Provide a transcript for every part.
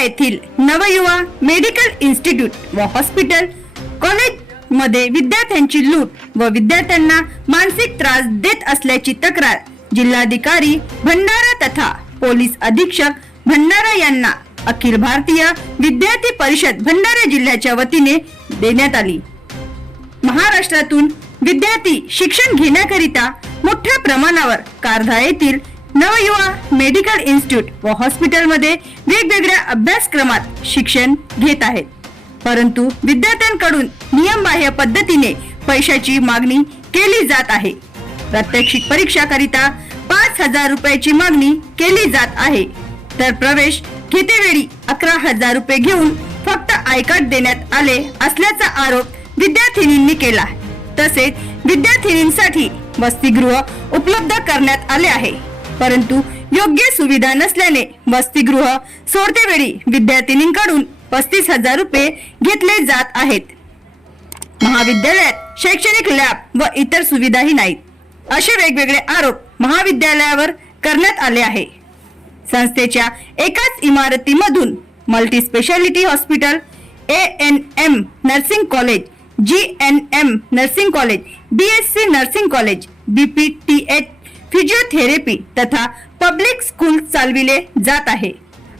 येथील नवयुवा medical institute व hospital college मध्ये विद्यार्थ्यांची लूट व विद्यार्थ्यांना मानसिक त्रास देत असल्याची तक्रार जिल्हाधिकारी भंडारा तथा पोलीस अधीक्षक भंडारा यांना अखिल भारतीय विद्यार्थी परिषद भंडारा जिल्ह्याच्या वतीने देण्यात आली। महाराष्ट्रातून विद्यार्थी शिक्षण घेण्याकरिता मोठ्या प्रमाणावर कारधा येथील नवयुवा मेडिकल इन्स्टिट्यूट व हॉस्पिटलमध्ये वेगवेगळ्या अभ्यासक्रमात शिक्षण घेत आहेत, परंतु विद्यार्थ्यांकडून नियमबाह्य पद्धतीने पैशाची मागणी केली जात आहे। प्रात्यक्षिक परीक्षा करिता 5,000 रुपयाची मागणी केली जात आहे, तर प्रवेश घेतेवेळी 11,000 रुपये घेऊन फक्त आय कार्ड देण्यात आले असल्याचा आरोप विद्यार्थिनींनी केला। तसेच विद्यार्थिनींसाठी वसतिगृह उपलब्ध करण्यात आले आहे, परंतु योग्य सुविधा नसल्याने वसतिगृह सोडतेवेळी विद्यार्थिनींकडून 35,000 रुपये घेतले जात आहेत। महाविद्यालयात शैक्षणिक लॅब व इतर सुविधाही नाहीत, असे वेगवेगळे आरोप महाविद्यालयावर करण्यात आले आहे। संस्थेच्या एकाच इमारतीमधून multi speciality hospital, ANM nursing college, GNM nursing college, BSc nursing college, BPTH physiotherapy तथा पब्लिक स्कूल चालविले जात आहे,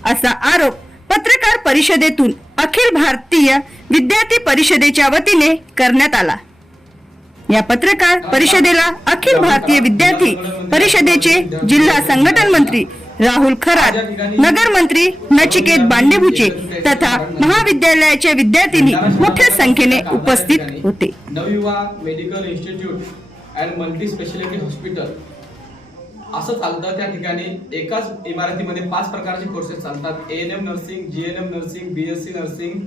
असा आरोप पत्रकार परिषदेतून अखिल भारतीय विद्यार्थी परिषदेच्या वतीने करण्यात आला। या पत्रकार परिषदेला अखिल भारतीय विद्यार्थी परिषदेचे जिल्हा संघटन मंत्री राहुल खरात, नगर मंत्री नचिकेत बांडेभुचे तथा महाविद्यालयाचे विद्यार्थिनी मोठ्या संख्येने उपस्थित होते। Navyuva medical institute and multi speciality hospital असं चालतं। त्या ठिकाणी एकाच इमारतीमध्ये 5 प्रकारचे कोर्सेस चालतात। ANM nursing, GNM nursing, BSc nursing,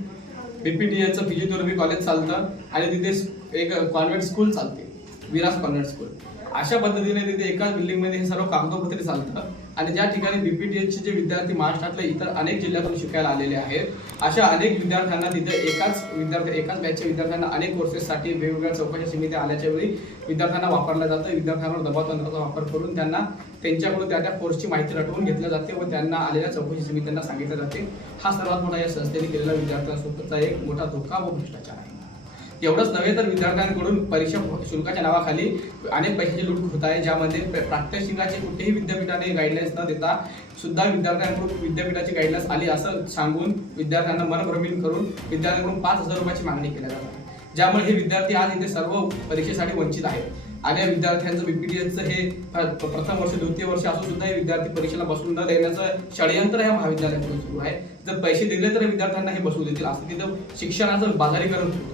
BPTH चं फिजिओथेरपी कॉलेज चालतं आणि तिथे एक कॉन्व्हेंट स्कूल चालते, विराज कॉन्व्हेंट स्कूल। अशा पद्धतीने तिथे एकाच बिल्डिंग मध्ये हे सर्व कागदोपत्री चालतं आणि ज्या ठिकाणी BPTH चे जे विद्यार्थी महाराष्ट्रातल्या इतर अनेक जिल्ह्यातून शिकायला आलेले आहेत, अशा अनेक विद्यार्थ्यांना तिथे एकाच बॅचच्या विद्यार्थ्यांना अनेक कोर्सेससाठी वेगवेगळ्या चौकशी समित्या आल्याच्या वेळी विद्यार्थ्यांना वापरलं जातं। विद्यार्थ्यांवर दबाव तंत्राचा वापर करून त्यांना त्यांच्याकडून त्या कोर्सची माहिती रटवून घेतली जाते व त्यांना आलेल्या चौकशी समित्यांना सांगितलं जाते। हा सर्वात मोठा या संस्थेने केलेला विद्यार्थ्यांसोबतचा एक मोठा धोका व भ्रष्टाचार आहे। एवढंच नव्हे तर विद्यार्थ्यांकडून परीक्षा शुल्काच्या नावाखाली अनेक पैशाची लूट होत आहे, ज्यामध्ये प्रात्यक्षिकाचे कुठेही विद्यापीठाने गाईडलाईन्स न देता सुद्धा विद्यार्थ्यांकडून विद्यापीठाची गाईडलाईन्स आली असं सांगून विद्यार्थ्यांना मनभ्रमित करून विद्यार्थ्यांकडून 5,000 रुपयाची मागणी केली जात आहे, ज्यामुळे हे विद्यार्थी आज इथे सर्व परीक्षेसाठी वंचित आहेत। आणि विद्यार्थ्यांचं BPTHचं हे प्रथम वर्ष द्वितीय वर्ष असून सुद्धा हे विद्यार्थी परीक्षेला बसवून न देण्याचं षडयंत्र या महाविद्यालयाकडून सुरू आहे। जर पैसे दिले तर विद्यार्थ्यांना हे बसवू देतील, असं तिथं शिक्षणाचं बाजारीकरण होतं।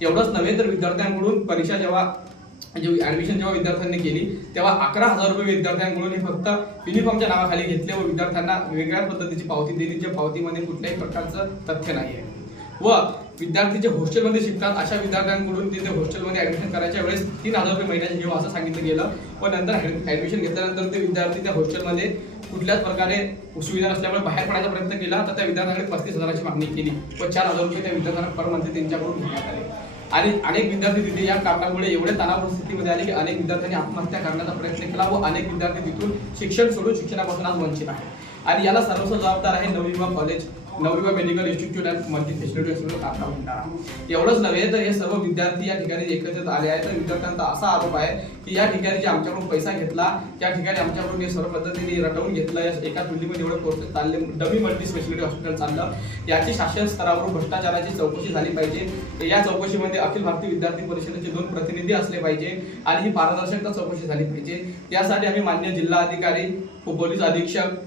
एवढंच नव्हे तर विद्यार्थ्यांकडून परीक्षा ऍडमिशन जेव्हा विद्यार्थ्यांनी केली तेव्हा 11,000 रुपये विद्यार्थ्यांकडून हे फक्त युनिफॉर्मच्या नावाखाली घेतले व विद्यार्थ्यांना वेगळ्या पद्धतीची पावती दिली, ज्या पावतीमध्ये कुठल्याही प्रकारचं तथ्य नाही आहे। व विद्यार्थी जे हॉस्टेलमध्ये शिकतात अशा विद्यार्थ्यांकडून तिथे हॉस्टेलमध्ये ऍडमिशन करायच्या वेळेस 3,000 रुपये महिन्याचे घेऊ असं सांगितलं गेलं व नंतर ऍडमिशन घेतल्यानंतर ते विद्यार्थी त्या हॉस्टेलमध्ये कुठल्याच प्रकारे सुविधा नसल्यामुळे बाहेर पडायचा प्रयत्न केला तर त्या विद्यार्थ्यांकडे 35,000ची मागणी केली व 4,000 रुपये त्या विद्यार्थ्यांना पर मंथ त्यांच्याकडून घेण्यात आले। आणि अनेक विद्यार्थी तिथे या कारणामुळे एवढे तणाव स्थितीमध्ये आले की अनेक विद्यार्थ्यांनी आत्महत्या करण्याचा प्रयत्न केला व अनेक विद्यार्थी तिथून शिक्षण सोडून शिक्षणापासून आज वंचित आहेत। आणि याला सर्वस्व जबाबदार आहे Navyuva college, Navyuva medical institute and multi speciality hospital कारखाना भंडारा। एवढंच नव्हे तर हे सर्व विद्यार्थी या ठिकाणी एकत्रित आले आहेत। तर विद्यार्थ्यांचा असा आरोप आहे की या ठिकाणी जे आमच्याकडून पैसा घेतला त्या ठिकाणी आमच्याकडून हे सर्व पद्धतीने रटवून घेतलं, एकाच बिल्डिंगमध्ये एवढे कोर्सेस चालले, डमी मल्टी स्पेशालिटी हॉस्पिटल चाललं, याची शासन स्तरावरून भ्रष्टाचाराची चौकशी झाली पाहिजे। या चौकशीमध्ये अखिल भारतीय विद्यार्थी परिषदेचे 2 प्रतिनिधी असले पाहिजे आणि ही पारदर्शकता चौकशी झाली पाहिजे। यासाठी आम्ही मान्य जिल्हाधिकारी, पोलीस अधीक्षक,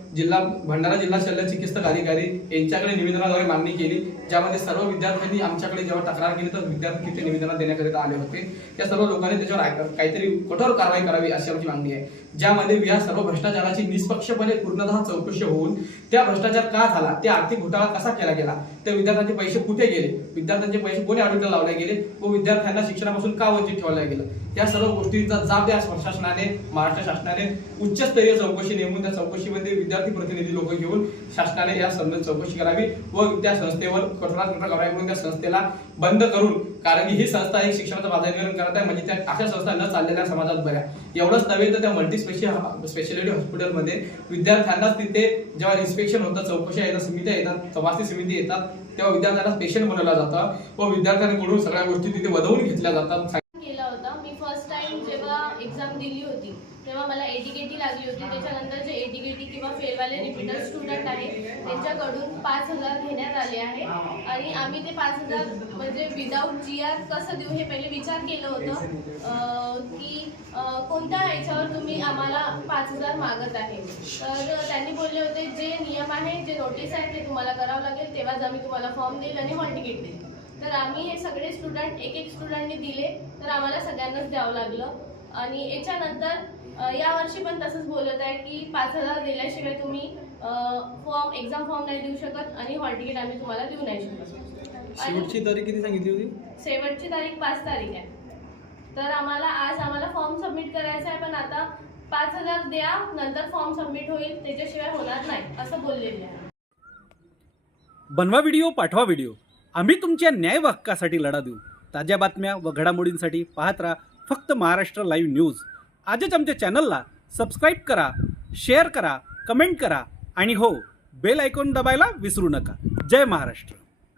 भंडारा जिल्हा शल्य चिकित्सक अधिकारी यांच्याकडे निवेदनाद्वारे मागणी केली, ज्यामध्ये सर्व विद्यार्थ्यांनी आमच्याकडे जेव्हा तक्रार केली तर विद्यार्थी तिथे निवेदन देण्याकरिता आले होते। त्या सर्व लोकांनी त्याच्यावर काहीतरी कठोर कारवाई करावी अशी आमची मागणी आहे, ज्यामध्ये या सर्व भ्रष्टाचाराची निष्पक्षपणे पूर्णतः चौकशी होऊन त्या भ्रष्टाचार का झाला, त्या आर्थिक घोटाळा कसा केला गेला, त्या विद्यार्थ्यांचे पैसे कुठे गेले, विद्यार्थ्यांचे पैसे कोणी ऑडिटला लावले गेले व विद्यार्थ्यांना शिक्षणापासून का वंचित ठेवलं गेलं, या सर्व गोष्टींचा जाब या शासनाने, महाराष्ट्र शासनाने उच्चस्तरीय चौकशी नेमून त्या चौकशीमध्ये विद्यार्थी प्रतिनिधी लोक घेऊन शासनाने या संबंधित चौकशी करावी व त्या संस्थेवर कठोरात कठोर कारवाई करून त्या संस्थेला बंद करून, कारण की ही संस्था एक शिक्षणाचं बाजारीकरण करत आहे, म्हणजे त्या अशा संस्था न चाललेल्या समाजात बऱ्या. एवढंच नव्हे तर त्या मल्टी स्पेशालिटी हॉस्पिटलमध्ये विद्यार्थ्यांनाच तिथे जेव्हा इन्स्पेक्शन होतं, चौकशा येतात, समित्या येतात, तपासणी समिती येतात, तेव्हा विद्यार्थ्यांना पेशंट बनवलं जातं व विद्यार्थ्यांकडून सगळ्या गोष्टी तिथे वदवून घेतल्या जातात. केला होता. मी फर्स्ट टाइम जेव्हा एक्झाम दिली होती तेव्हा मला एटीकेटी लागली होती. त्याच्यानंतर जे एटीकेटी किंवा फेलवाले रिपीटर स्टुडंट आहेत त्यांच्याकडून 5,000 घेण्यात आले आहे आणि आम्ही ते 5,000 म्हणजे विदाऊट GR कसं देऊ हे पहिले विचार केलं होतं की कोणत्या ह्याच्यावर तुम्ही आम्हाला 5,000 मागत आहे. तर त्यांनी बोलले होते जे नियम आहे, जे नोटीस आहे ते तुम्हाला करावं लागेल, तेव्हाच आम्ही तुम्हाला फॉर्म देईल आणि हॉल तिकीट देईल. तर आम्ही हे सगळे स्टुडंट एक स्टुडंटने दिले, तर आम्हाला सगळ्यांनाच द्यावं लागलं. आणि याच्यानंतर यावर्षी पण तसंच बोलत आहे की 5,000 दिल्याशिवाय तुम्ही एक्झाम फॉर्म नाही देऊ शकत आणि हॉल तिकीट आम्ही तुम्हाला देऊ नाही शकत. शेवटची तारीख किती सांगितली होती? शेवटची तारीख 5 तारीख आहे. तर आम्हाला फॉर्म सबमिट करायचा आहे, पण आता 5,000 द्या, नंतर फॉर्म सबमिट होईल, त्याच्याशिवाय होणार नाही असं बोललेले आहे. बनवा व्हिडिओ, पाठवा व्हिडिओ. आम्ही तुमच्या न्याय व हक्कासाठी लढा देऊ. ताज्या बातम्या व घडामोडींसाठी पाहत राहा फक्त महाराष्ट्र लाईव्ह न्यूज. आजच आमच्या चॅनलला सबस्क्राईब करा, शेअर करा, कमेंट करा आणि हो, बेल आयकॉन दबायला विसरू नका. जय महाराष्ट्र.